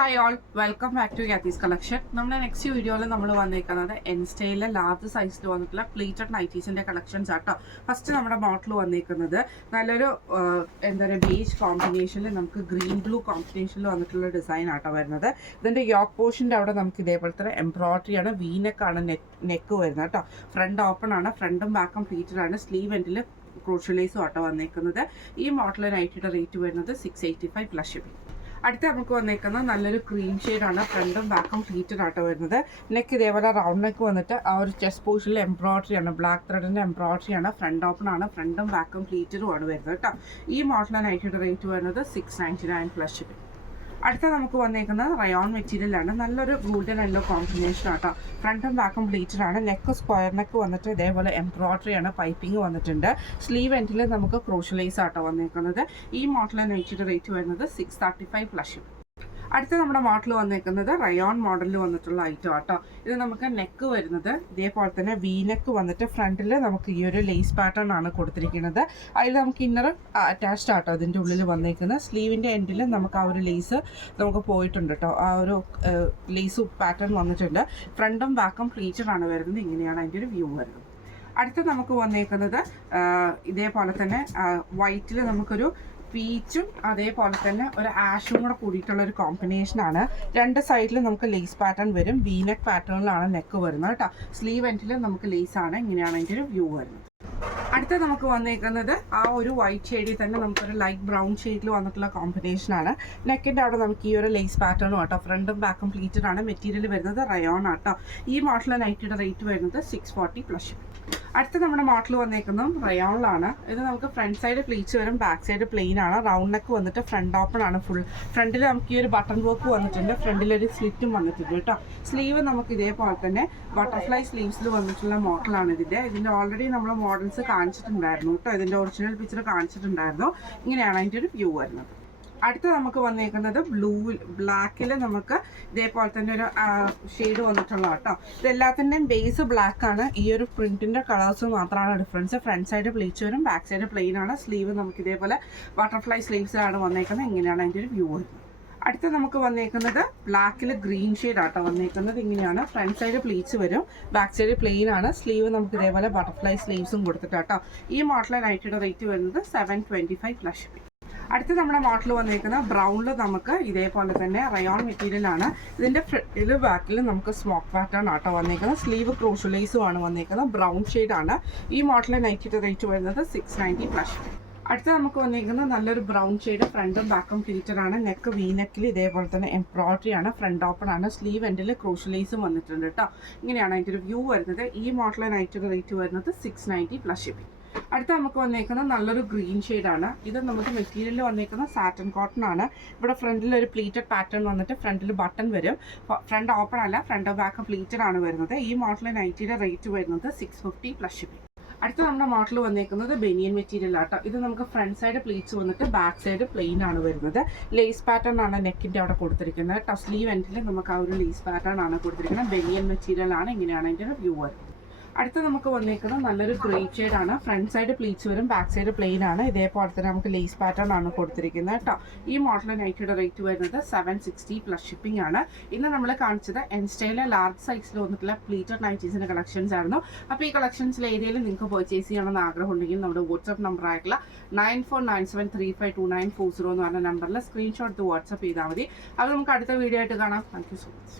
Hi all, welcome back to Gyathi's collection. നമ്മുടെ next വീഡിയോയിൽ നമ്മൾ വന്നിരിക്കുന്നത് എൻ സ്റ്റൈലിലെ ലാർജ് സൈസിൽ വന്നിട്ടുള്ള പ്ലീറ്റഡ് നൈറ്റീസിന്റെ കളക്ഷൻസ് ആട്ടോ. ഫസ്റ്റ് നമ്മുടെ മോഡൽ വന്നിരിക്കുന്നത് നല്ലൊരു എന്താ പറയുക ബേജ് കോമ്പിനേഷനിൽ നമുക്ക് ഗ്രീൻ ബ്ലൂ കോമ്പിനേഷനിൽ വന്നിട്ടുള്ള ഡിസൈൻ ആട്ടോ വരുന്നത്. ഇതിന്റെ യോക്ക് പോർഷൻ്റെ അവിടെ നമുക്ക് ഇതേപോലത്തെ എംബ്രോയിഡറി ആണ്, വീനെക്കാണ് നെക്ക് വരുന്നത് കേട്ടോ. ഫ്രണ്ട് ഓപ്പൺ ആണ്, ഫ്രണ്ടും ബാക്കും പ്ലീറ്റഡ് ആണ്. സ്ലീവ് എൻഡിൽ ക്രൂഷ്യലൈസും ആട്ടോ വന്നിരിക്കുന്നത്. ഈ മോഡൽ നൈറ്റിയുടെ റേറ്റ് വരുന്നത് 685 പ്ലസ് ഷിപ്പിംഗ്. അടുത്ത നമുക്ക് വന്നേക്കുന്നത് നല്ലൊരു ക്രീം ഷെയ്ഡാണ്, ഫ്രണ്ടും ബാക്കും ഫ്ലീറ്റഡ് ആട്ടോ വരുന്നത്. നെക്ക് ഇതേപോലെ റൗണ്ട് നെക്ക് വന്നിട്ട് ആ ഒരു ചെസ്റ്റ് പോർഷനിൽ എംബ്രോയിഡറി ആണ്, ബ്ലാക്ക് ത്രെഡിൻ്റെ എംബ്രോയിഡറി ആണ്. ഫ്രണ്ട് ഓപ്പൺ ആണ്, ഫ്രണ്ടും ബാക്കും ഫ്ലീറ്റഡും ആണ് വരുന്നത് കേട്ടോ. ഈ മോഡലിന് നൈറ്റിയുടെ റേറ്റ് വരുന്നത് 699 പ്ലസ് ഷിപ്പിംഗ്. അടുത്ത നമുക്ക് വന്നേക്കുന്നത് റയോൺ മെറ്റീരിയലാണ്, നല്ലൊരു ഗോൾഡൻ യെല്ലോ കോമ്പിനേഷൻ ആട്ടോ. ഫ്രണ്ടും ബാക്കും പ്ലീറ്റഡ് ആണ്. നെക്ക് സ്ക്വയർ നെക്ക് വന്നിട്ട് ഇതേപോലെ എംബ്രോയിഡറി ആണ്, പൈപ്പിംഗ് വന്നിട്ടുണ്ട്. സ്ലീവ് എൻഡിൽ നമുക്ക് ക്രോഷ്യലൈസ് ആട്ടോ വന്നേക്കുന്നത്. ഈ മോഡലിന് നൈറ്റിയുടെ റേറ്റ് വരുന്നത് 635 പ്ലസ് ഷിപ്പിംഗ്. അടുത്ത നമ്മുടെ മോഡൽ വന്നേക്കുന്നത് റയോൺ മോഡലിൽ വന്നിട്ടുള്ള ഐറ്റം ആട്ടോ. ഇത് നമുക്ക് നെക്ക് വരുന്നത് ഇതേപോലെ തന്നെ വി നെക്ക് വന്നിട്ട് ഫ്രണ്ടിൽ നമുക്ക് ഈ ഒരു ലേസ് പാറ്റേൺ ആണ് കൊടുത്തിരിക്കുന്നത്. അതിൽ നമുക്ക് ഇന്നർ അറ്റാച്ച്ഡ് ആട്ടോ ഇതിൻ്റെ ഉള്ളിൽ വന്നേക്കുന്നത്. സ്ലീവിൻ്റെ എൻഡിൽ നമുക്ക് ആ ഒരു ലേസ് നമുക്ക് പോയിട്ടുണ്ട് കേട്ടോ, ആ ഒരു ലേസ് പാറ്റേൺ വന്നിട്ടുണ്ട്. ഫ്രണ്ടും ബാക്കും ഫ്ലീറ്റഡ് ആണ് വരുന്നത്. ഇങ്ങനെയാണ് അതിൻ്റെ ഒരു വ്യൂ വരുന്നത്. അടുത്ത നമുക്ക് വന്നേക്കുന്നത് ഇതേപോലെ തന്നെ വൈറ്റിൽ നമുക്കൊരു പീച്ചും അതേപോലെ തന്നെ ഒരു ആഷും കൂടെ കൂടിയിട്ടുള്ള ഒരു കോമ്പിനേഷനാണ്. രണ്ട് സൈഡിൽ നമുക്ക് ലേസ് പാറ്റേൺ വരും. വീനെക്ക് പാറ്റേണിലാണ് നെക്ക് വരുന്നത് കേട്ടോ. സ്ലീവ് എൻഡിൽ നമുക്ക് ലേസ് ആണ്. ഇങ്ങനെയാണ് അതിൻ്റെ ഒരു വ്യൂ വരുന്നത്. അടുത്ത നമുക്ക് വന്നേക്കുന്നത് ആ ഒരു വൈറ്റ് ഷെയ്ഡിൽ തന്നെ നമുക്കൊരു ലൈറ്റ് ബ്രൗൺ ഷെയ്ഡിൽ വന്നിട്ടുള്ള കോമ്പിനേഷനാണ്. നെക്കിൻ്റെ അവിടെ നമുക്ക് ഈ ഒരു ലേസ് പാറ്റേണും ആട്ടോ. ഫ്രണ്ടും ബാക്കും പ്ലീറ്റഡ് ആണ്. മെറ്റീരിയൽ വരുന്നത് റയോൺ ആട്ടോ. ഈ മോഡൽ നൈറ്റിയുടെ റേറ്റ് വരുന്നത് 640 പ്ലസ് ഷിപ്പിംഗ്. അടുത്ത നമ്മുടെ മോഡൽ വന്നേക്കുന്നതും റയോണിലാണ്. ഇത് നമുക്ക് ഫ്രണ്ട് സൈഡ് പ്ലീറ്റ്സ് വരും, ബാക്ക് സൈഡ് പ്ലെയിൻ ആണ്. റൗണ്ട് നെക്ക് വന്നിട്ട് ഫ്രണ്ട് ഓപ്പൺ ആണ് ഫുൾ. ഫ്രണ്ടിൽ നമുക്ക് ഈ ഒരു ബട്ടൺ വർക്ക് വന്നിട്ടുണ്ട്, ഫ്രണ്ടിലൊരു സ്ലിറ്റും വന്നിട്ടുണ്ട് കേട്ടോ. സ്ലീവ് നമുക്ക് ഇതേപോലെ തന്നെ ബട്ടർഫ്ലൈ സ്ലീവ്സിൽ വന്നിട്ടുള്ള മോഡലാണ് ഇതിൻ്റെ ഓൾറെഡി നമ്മൾ മോഡൽസ് കാണിച്ചിട്ടുണ്ടായിരുന്നു കേട്ടോ. ഇതിൻ്റെ ഒറിജിനൽ പിക്ചർ കാണിച്ചിട്ടുണ്ടായിരുന്നു. ഇങ്ങനെയാണ് അതിൻ്റെ ഒരു വ്യൂ വരുന്നത്. അടുത്ത നമുക്ക് വന്നേക്കുന്നത് ബ്ലാക്കിൽ നമുക്ക് ഇതേപോലെ തന്നെ ഒരു ഷെയ്ഡ് വന്നിട്ടുള്ള കേട്ടോ. ഇതെല്ലാത്തിൻ്റെയും ബേസ് ബ്ലാക്ക് ആണ്. ഈ ഒരു പ്രിന്റിന്റെ കളേഴ്സ് മാത്രമാണ് ഡിഫറൻസ്. ഫ്രണ്ട് സൈഡ് പ്ലീറ്റ് വരും, ബാക്ക് സൈഡ് പ്ലെയിൻ ആണ്. സ്ലീവ് നമുക്ക് ഇതേപോലെ ബട്ടർഫ്ലൈ സ്ലീവ്സിലാണ് വന്നേക്കുന്നത്. ഇങ്ങനെയാണ് അതിൻ്റെ ഒരു വ്യൂ വരുന്നത്. അടുത്ത നമുക്ക് വന്നേക്കുന്നത് ബ്ലാക്കിൽ ഗ്രീൻ ഷെയ്ഡ് ആട്ടോ വന്നേക്കുന്നത്. ഇങ്ങനെയാണ് ഫ്രണ്ട് സൈഡ് പ്ലീറ്റ്സ് വരും, ബാക്ക് സൈഡ് പ്ലെയിൻ ആണ്. സ്ലീവ് നമുക്ക് ഇതേപോലെ ബട്ടർഫ്ലൈ സ്ലീവ്സും കൊടുത്തിട്ടാട്ടോ. ഈ മോഡൽ നൈറ്റിയുടെ റേറ്റ് വരുന്നത് 725 പ്ലസ് ഷിപ്പിംഗ്. അടുത്ത് നമ്മുടെ മോഡൽ വന്നിരിക്കുന്നത് ബ്രൗണിൽ നമുക്ക് ഇതേപോലെ തന്നെ റയോൺ മെറ്റീരിയൽ ആണ്. ഇതിൻ്റെ ഫ്രണ്ടിൽ ബാക്കിൽ നമുക്ക് സ്മോക്ക് പാറ്റേൺ ആട്ടോ വന്നിരിക്കുന്നത്. സ്ലീവ് ക്രോഷ്യലൈസും ആണ് വന്നിരിക്കുന്നത്. ബ്രൗൺ ഷെയ്ഡ് ആണ്. ഈ മോഡൽ നൈറ്റിയുടെ റേറ്റ് വരുന്നത് 690 പ്ലസ്. അടുത്ത നമുക്ക് വന്നിരിക്കുന്നത് നല്ലൊരു ബ്രൗൺ ഷെയ്ഡ്, ഫ്രണ്ടും ബാക്കും ഫിൽറ്റഡ് ആണ്. നെക്ക് വി നെക്കിൽ ഇതേപോലെ തന്നെ എംബ്രോയിഡറി ആണ്. ഫ്രണ്ട് ഓപ്പൺ ആണ്. സ്ലീവ് എൻഡിൽ ക്രോഷ്യലൈസും വന്നിട്ടുണ്ട് കേട്ടോ. ഇങ്ങനെയാണ് അതിൻ്റെ ഒരു വ്യൂ വരുന്നത്. ഈ മോഡൽ നൈറ്റിയുടെ റേറ്റ് വരുന്നത് 690 പ്ലസ് ഷിപ്പിംഗ്. അടുത്ത നമുക്ക് വന്നേക്കുന്നത് നല്ലൊരു ഗ്രീൻ ഷെയ്ഡാണ്. ഇത് നമുക്ക് മെറ്റീരിയൽ വന്നേക്കുന്ന സാറ്റൻ കോട്ടൺ ആണ്. ഇവിടെ ഫ്രണ്ടിൽ ഒരു പ്ലീറ്റഡ് പാറ്റേൺ വന്നിട്ട് ഫ്രണ്ടിൽ ബട്ടൺ വരും. ഫ്രണ്ട് ഓപ്പൺ അല്ല, ഫ്രണ്ട് ബാക്ക് പ്ലീറ്റഡ് ആണ് വരുന്നത്. ഈ മോഡൽ നൈറ്റിയുടെ റേറ്റ് വരുന്നത് 650 പ്ലസ് ഷിപ്പിംഗ്. അടുത്ത നമ്മുടെ മോഡൽ വന്നേക്കുന്നത് ബനിയൻ മെറ്റീരിയൽ ആട്ടോ. ഇത് നമുക്ക് ഫ്രണ്ട് സൈഡ് പ്ലീറ്റ്സ് വന്നിട്ട് ബാക്ക് സൈഡ് പ്ലെയിൻ ആണ് വരുന്നത്. ലേസ് പാറ്റേൺ ആണ് നെക്കിൻ്റെ അവിടെ കൊടുത്തിരിക്കുന്നത്. സ്ലീവ് എൻഡിൽ നമുക്ക് ആ ഒരു ലേസ് പാറ്റേൺ ആണ് കൊടുത്തിരിക്കുന്നത്. ബനിയൻ മെറ്റീരിയൽ ആണ്. ഇങ്ങനെയാണ് അതിൻ്റെ ഒരു വ്യൂ വരുന്നത്. അടുത്ത നമുക്ക് വന്നേക്കുന്നത് നല്ലൊരു ഗ്രേ ഷെയ്ഡ് ആണ്. ഫ്രണ്ട് സൈഡ് പ്ലീറ്റ്സ് വരും, ബാക്ക് സൈഡ് പ്ലെയിൻ ആണ്. ഇതേപോലെ തന്നെ നമുക്ക് ലേസ് പാറ്റേൺ ആണ് കൊടുത്തിരിക്കുന്നത് കേട്ടോ. ഈ മോഡൽ നൈറ്റിയുടെ റേറ്റ് വരുന്നത് 760 പ്ലസ് ഷിപ്പിംഗ് ആണ്. ഇന്ന് നമ്മൾ കാണിച്ചത് എൻ സ്റ്റൈലിലെ ലാർജ് സൈസിൽ വന്നിട്ടുള്ള പ്ലീറ്റഡ് നൈറ്റീസിന്റെ കളക്ഷൻസ് ആയിരുന്നു. അപ്പോൾ ഈ കളക്ഷൻസിൽ ഏതെങ്കിലും നിങ്ങൾക്ക് പർച്ചേസ് ചെയ്യണമെന്ന് ആഗ്രഹം ഉണ്ടെങ്കിൽ നമ്മുടെ വാട്സ്ആപ്പ് നമ്പർ ആയിട്ടുള്ള 9497352940 എന്ന് പറഞ്ഞ നമ്പറിൽ സ്ക്രീൻഷോട്ട് വാട്സ്ആപ്പ് ചെയ്താൽ മതി. അത് നമുക്ക് അടുത്ത വീഡിയോ ആയിട്ട് കാണാം. Thank you so much.